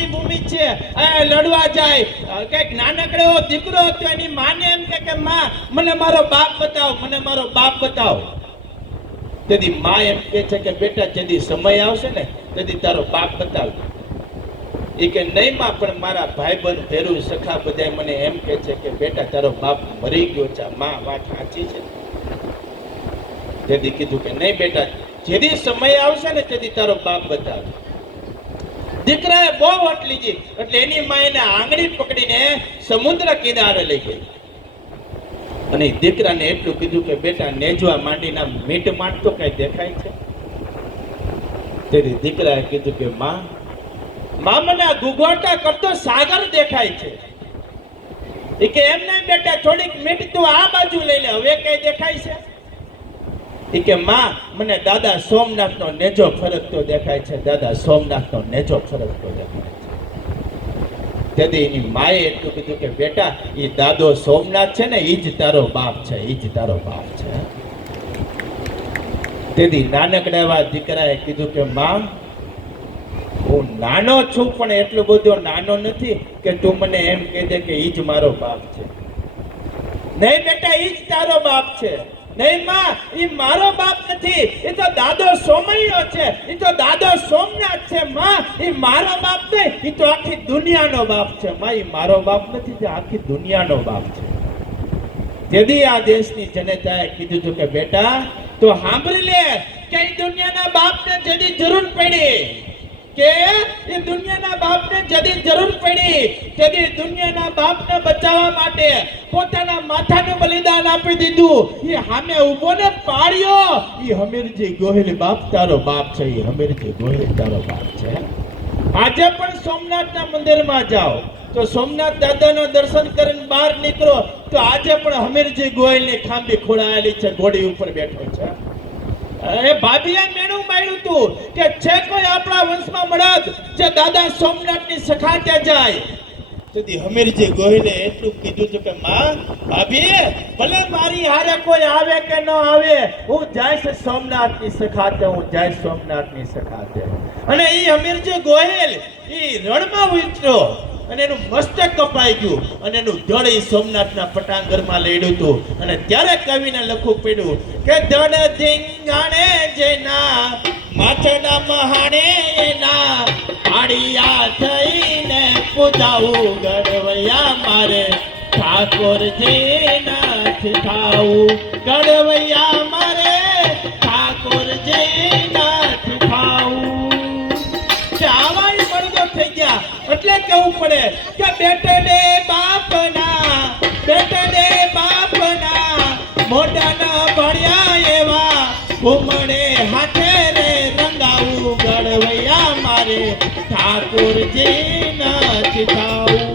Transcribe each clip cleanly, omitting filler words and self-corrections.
લડવાની ભૂમિ છે, લડવા જાય. કઈક નાનકડો દીકરો હતો, એની માને એમ કે માં મને મારો બાપ બતાવો, મને મારો બાપ બતાવો. તેથી માં એમ કે છે કે બેટા જેથી સમય આવશે ને તેથી તારો બાપ બતાવજો. એ કે નહીં માં, પણ મારા ભાઈબંધ ભેરું સખા બધા મને એમ કે છે કે બેટા તારો બાપ મરી ગયો છે. માં વાત સાચી છે. તેથી કીધું કે નહીં બેટા, જેથી સમય આવશે ને તેથી તારો બાપ બતાવજો. દીકરાએ બહુ વટ લીધી એટલે એની માં એને આંગળી પકડીને સમુદ્ર કિનારે લઈ ગઈ અને દીકરાને એટલું કીધું કે બેટા નેજવા માંડીના મીટ માંડતો કઈ દેખાય છે? તેથી દીકરાએ કીધું કે માં મને આ ગુગવાટા કરતો સાગર દેખાય છે. એ કે એમ નહીં બેટા, થોડીક મીટ તું આ બાજુ લઈ લે, હવે કઈ દેખાય છે? એ કે માં મને દાદા સોમનાથનો નેજો ફરકતો દેખાય છે, દાદા સોમનાથનો નેજો ફરકતો દેખાય છે. તેથી એની માએ એટલું કીધું કે બેટા એ દાદો સોમનાથ છે ને એ જ તારો બાપ છે, એ જ તારો બાપ છે. તેથી નાનકડા એવા દીકરાએ કીધું કે માં હું નાનો છું પણ એટલો બધો નાનો નથી કે તું મને એમ કહી દે કે ઈ જ મારો બાપ છે. નહીં બેટા, ઈ જ તારો બાપ છે. નહીં માં, ઈ મારો બાપ નથી, એ તો દાદો સોમૈયો છે, એ તો દાદો સોમનાથ છે. માં ઈ મારો બાપ નહીં, ઈ તો આખી દુનિયાનો બાપ છે. માં ઈ મારો બાપ નથી, જે આખી દુનિયાનો બાપ છે. તેથી આ દેશની જનતાએ કીધું હતું કે બેટા તો સાંભળી લે કે ઈ દુનિયાના બાપને જેની જરૂર પડી, કે એ દુનિયાના બાપને જેની જરૂર પડી તેથી દુનિયાના બાપને બચાવવા માટે પોતાના માથાનું બલિદાન આપી દીધું. એ સામે ઊભો ને પાડ્યો, એ હમીરજી ગોહિલ બાપ તારો બાપ છે, એ હમીરજી ગોહિલ તારો બાપ છે. આજે પણ સોમનાથના મંદિરમાં જાઓ તો સોમનાથ દાદાના દર્શન કરીને બહાર નીકળો તો આજે પણ હમીરજી ગોહિલની ખાંભી ખોડાયેલી છે, ઘોડી ઉપર બેઠો છે. એ ભાભીએ મેણું માર્યું તું કે છે કોઈ આપણા વંશમાં મળદ જે દાદા સોમનાથની સખાતે જાય. તેથી હમીરજી ગોહિલે એટલું કીધું છે કે માં ભાભી ભલે મારી હારે કોઈ આવે કે ન આવે, હું જઈશ સોમનાથની સખાતે, હું જઈશ સોમનાથની સખાતે. અને ઈ હમીરજી ગોહિલ ઈ રણમાં ઉતર્યો અને એનું મસ્તક કપાઈ ગયું અને એનું ધડ ઈ સોમનાથના પટાંગરમાં લડ્યું હતું. અને ત્યારે કવિને લખવું પડ્યું કે ધડ ધીંગાણે જેના માથના મહાણે એના આડિયા થઈને પૂજાવું ગડવૈયા મારે ઠાકોરજી નાથ થાવું, ગડવૈયા મારે ઠાકોરજી નાથ થાવું. આવા મળદો થઈ ગયા એટલે કેવું પડે કે બેટને બાપના, બેટને બાપના મોઢાના ભણ્યા એવા ઘુમડે હાથે રે રંગાવું, ગડવૈયા મારે ઠાકોરજી નાથ થાવું.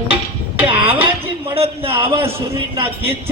કે આવા જે મળદના આવા સુરવીરના ગીત છે